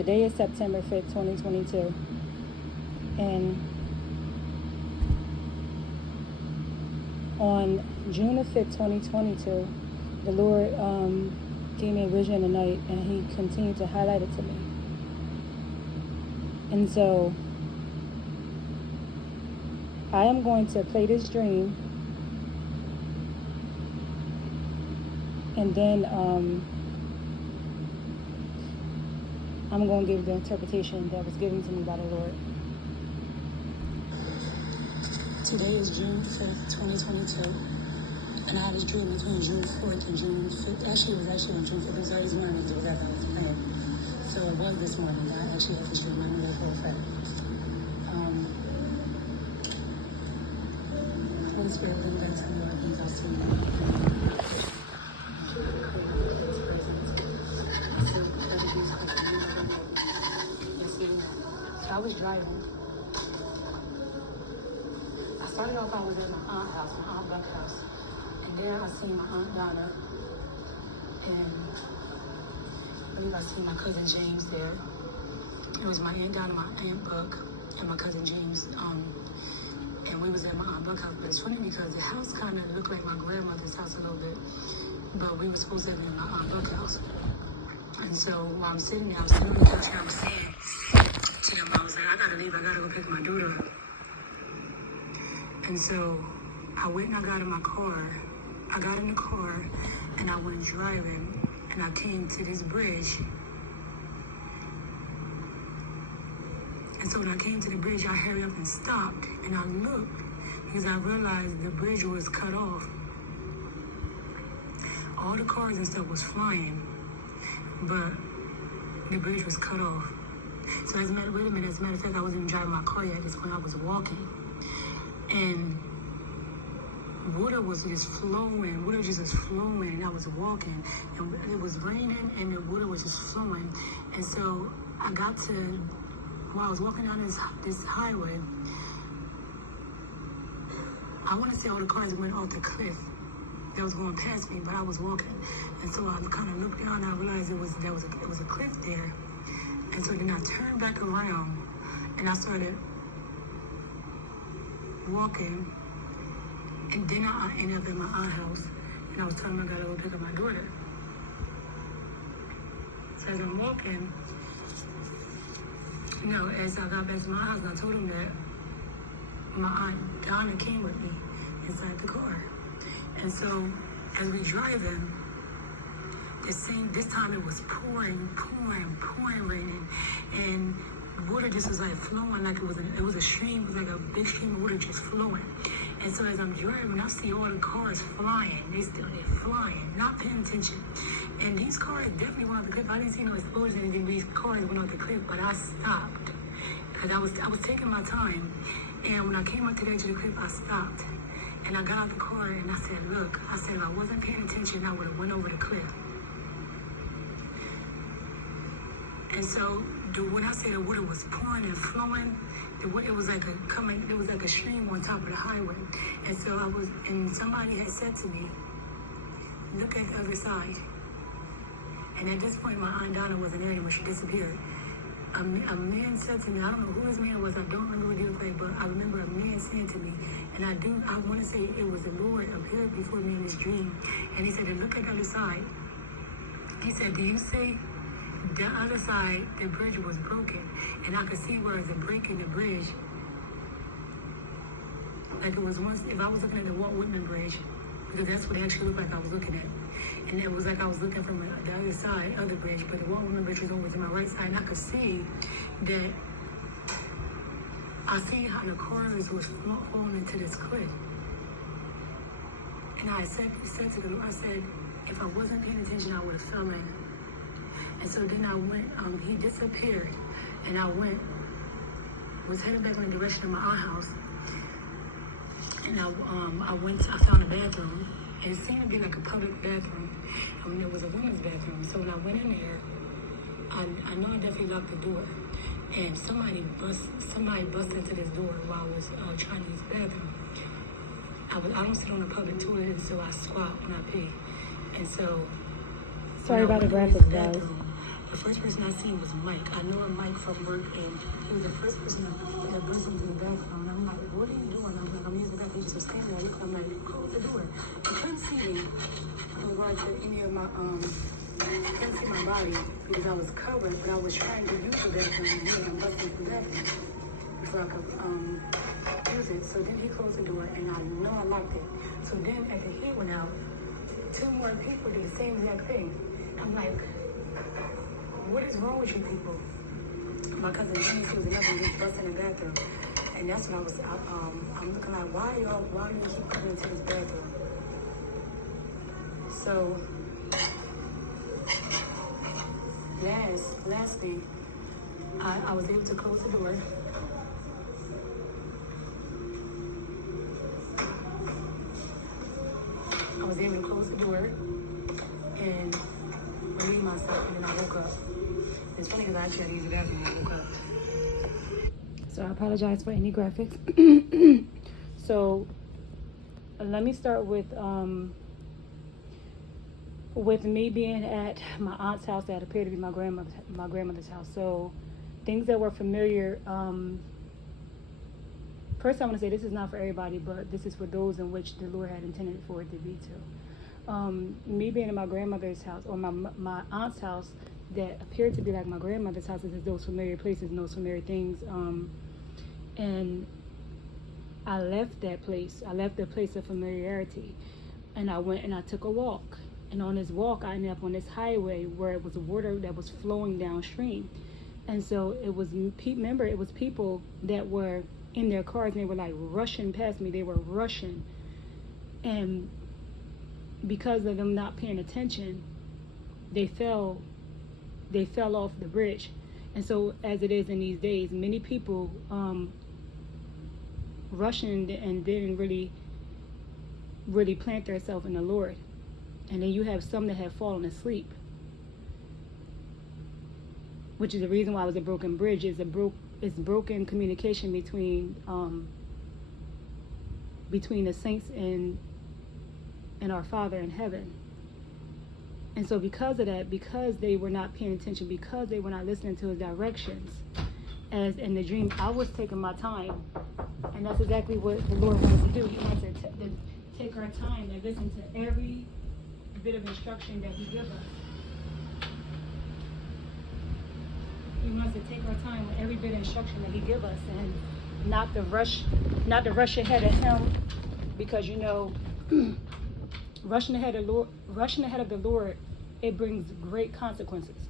today is September 5th, 2022. And on June the 5th, 2022, the Lord gave me a vision in the night, and he continued to highlight it to me. And so I am going to play this dream, and then I'm going to give the interpretation that was given to me by the Lord. Today is June 5th, 2022, and I had this dream between June 4th and June 5th. Actually, it was actually on June 5th. It was already this morning. It was after I was playing. So it was this morning. I actually had this dream. I know that for a fact. Holy Spirit, bring back to me what things I've seen. So I was driving. I started off, I was at my aunt's house, my aunt Buck's house. And then I seen my Aunt Donna. And I believe I seen my cousin James there. It was my Aunt Donna, my Aunt Buck, and my cousin James. And we was at my Aunt Buck's house. But it's funny because the house kind of looked like my grandmother's house a little bit. But we were supposed to be in my Aunt Buck's house. And so while I'm sitting there, I was sitting on the couch and I was saying to them, I was like, I gotta leave, I gotta go pick my daughter up. And so I went and I got in my car. I got in the car and I went driving and I came to this bridge. And so when I came to the bridge, I hurried up and stopped and I looked because I realized the bridge was cut off. All the cars and stuff was flying, but the bridge was cut off. So as a matter of fact, I wasn't even driving my car yet at this point. I was walking. And water was just flowing, and I was walking, and it was raining, and the water was just flowing. And so I got to, while I was walking down this highway, I want to say all the cars went off the cliff that was going past me, but I was walking. And so I kind of looked down, and I realized it was a cliff there. And so then I turned back around, and I started walking, and then I ended up in my aunt's house, and I was telling them I gotta go pick up my daughter. So as I'm walking, as I got back to my house, I told them that my Aunt Donna came with me inside the car. And so as we driving, this time it was pouring raining, and water just was like flowing like it was a stream. It was like a big stream of water just flowing. And so as I'm driving, I see all the cars flying. They're flying, not paying attention. And these cars definitely went off the cliff. I didn't see no explosions or anything. These cars went off the cliff, but I stopped because I was taking my time. And when I came up to the edge of the cliff, I stopped. And I got out the car and I said, look, if I wasn't paying attention, I would have went over the cliff. And so when I say the water was pouring and flowing, it was like a stream on top of the highway. And so and somebody had said to me, look at the other side. And at this point, my Aunt Donna wasn't there anymore. She disappeared. A man said to me, I don't know who this man was, I don't remember what he looked like, but I remember a man saying to me, and I want to say it was the Lord appeared before me in this dream. And he said, look at the other side. He said, do you see? The other side, the bridge was broken, and I could see where it was a break in the bridge. Like it was once, if I was looking at the Walt Whitman Bridge, because that's what it actually looked like I was looking at. And it was like I was looking from the other side of the bridge, but the Walt Whitman Bridge was over to my right side, and I could see that, I see how the cars was falling into this cliff. And I said to the Lord, I said, if I wasn't paying attention, I would have fell in. And so then I went, he disappeared, and I was headed back in the direction of my aunt's house. And I found a bathroom, and it seemed to be like a public bathroom. It was a women's bathroom. So when I went in there, I know I definitely locked the door. And somebody bust into this door while I was trying to use the bathroom. I don't sit on a public toilet, so I squat when I pee. And so... Sorry about the graphics, guys. The first person I seen was Mike. I know a Mike from work, and he was the first person that burst into the bathroom. And I'm like, what are you doing? I'm like, I'm using the bathroom. He just was standing there. I'm like, close the door. He couldn't see me in regard to any of my, he couldn't see my body because I was covered, but I was trying to use the bathroom, and I'm busting through the bathroom before I could, use it. So then he closed the door, and I know I locked it. So then after he went out, 2 more people did the same exact thing. I'm like, what is wrong with you people? My cousin James, he was another one, he was busting in the bathroom. And that's when I'm looking like, why do you keep coming into this bathroom? So, lastly, I was able to close the door. I was able to close the door and relieve myself, and then I woke up. It's funny because I actually had to use the bathroom when I woke up. So I apologize for any graphics. So let me start with me being at my aunt's house that appeared to be my grandmother's house. So things that were familiar. First, I want to say this is not for everybody, but this is for those in which the Lord had intended for it to be to. Me being in my grandmother's house, or my aunt's house, that appeared to be like my grandmother's house, is those familiar places and those familiar things. And I left that place. I left the place of familiarity, and I went and I took a walk. And on this walk, I ended up on this highway where it was water that was flowing downstream. And so it was people that were in their cars, and they were like rushing past me. They were rushing, and because of them not paying attention, they fell off the bridge. And so, as it is in these days, many people rushing and didn't really plant themselves in the Lord. And then you have some that have fallen asleep, which is the reason why it was a broken bridge. It's broken communication between the saints and our Father in heaven. And so because of that, because they were not paying attention, because they were not listening to his directions, as in the dream, I was taking my time. And that's exactly what the Lord wants to do. He wants to take our time and listen to every bit of instruction that he gives us. He wants to take our time with every bit of instruction that he gives us, and not to rush ahead of him, because rushing ahead of the Lord, it brings great consequences.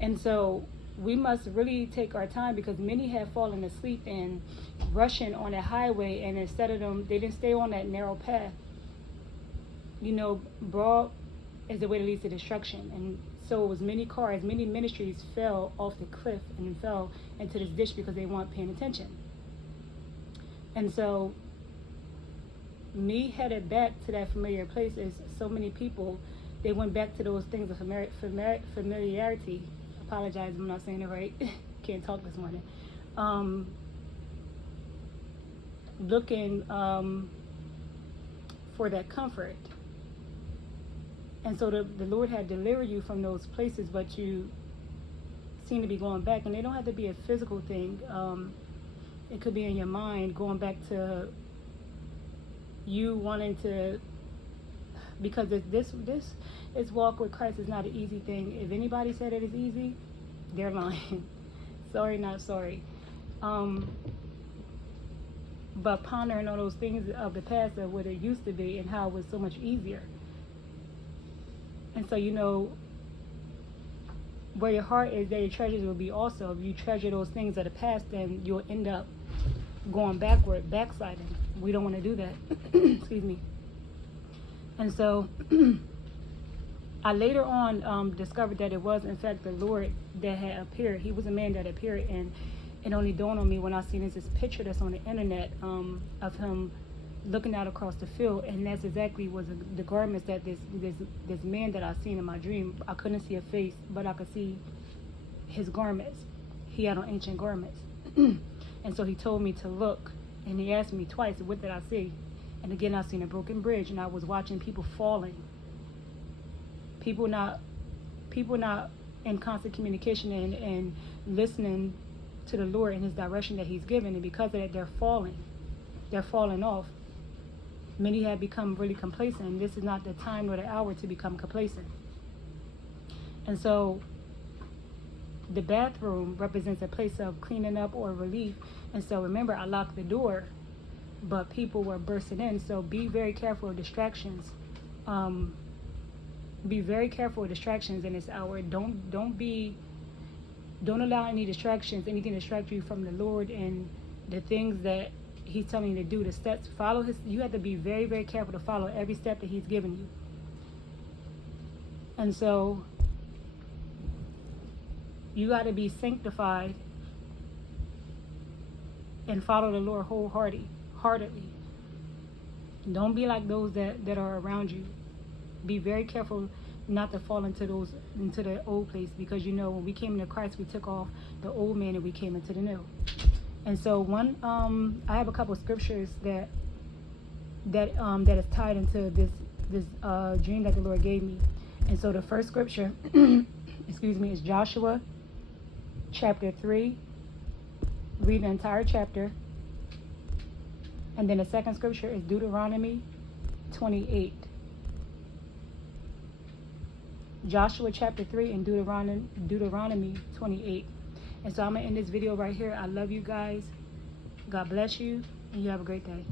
And so we must really take our time, because many have fallen asleep and rushing on that highway, and instead of them, they didn't stay on that narrow path. Broad is the way that leads to destruction. And so it was many ministries fell off the cliff and fell into this ditch because they weren't paying attention. And so me headed back to that familiar place, is so many people, they went back to those things of familiarity. Apologize if I'm not saying it right. Can't talk this morning. Looking for that comfort. And so the Lord had delivered you from those places, but you seem to be going back. And they don't have to be a physical thing. It could be in your mind, going back to you wanting to, because this walk with Christ is not an easy thing. If anybody said it is easy, they're lying. Sorry, not sorry. But pondering on those things of the past of what it used to be and how it was so much easier. And so, where your heart is, there your treasures will be also. If you treasure those things of the past, then you'll end up going backsliding. We don't want to do that. Excuse me. And so I later on discovered that it was, in fact, the Lord that had appeared. He was a man that appeared, and it only dawned on me when I seen this picture that's on the internet of him looking out across the field, and that's exactly was the garments that this man that I seen in my dream. I couldn't see a face, but I could see his garments. He had on ancient garments. And so he told me to look, and he asked me twice, what did I see? And again, I seen a broken bridge, and I was watching people falling. People not in constant communication and listening to the Lord in his direction that he's given. And because of that, they're falling off. Many have become really complacent, and this is not the time or the hour to become complacent. And so the bathroom represents a place of cleaning up or relief. And so remember, I locked the door, but people were bursting in. So be very careful of distractions. Be very careful of distractions in this hour. Don't allow any distractions, anything to distract you from the Lord and the things that he's telling you to do, the steps. You have to be very, very careful to follow every step that he's given you. And so you got to be sanctified and follow the Lord wholeheartedly. Don't be like those that are around you. Be very careful not to fall into the old place, because when we came into Christ, we took off the old man and we came into the new. And so I have a couple scriptures that is tied into this dream that the Lord gave me. And so the first scripture, is Joshua chapter 3. Read the entire chapter. And then the second scripture is Deuteronomy 28. Joshua chapter 3 and Deuteronomy 28. And so I'm going to end this video right here. I love you guys. God bless you, and you have a great day.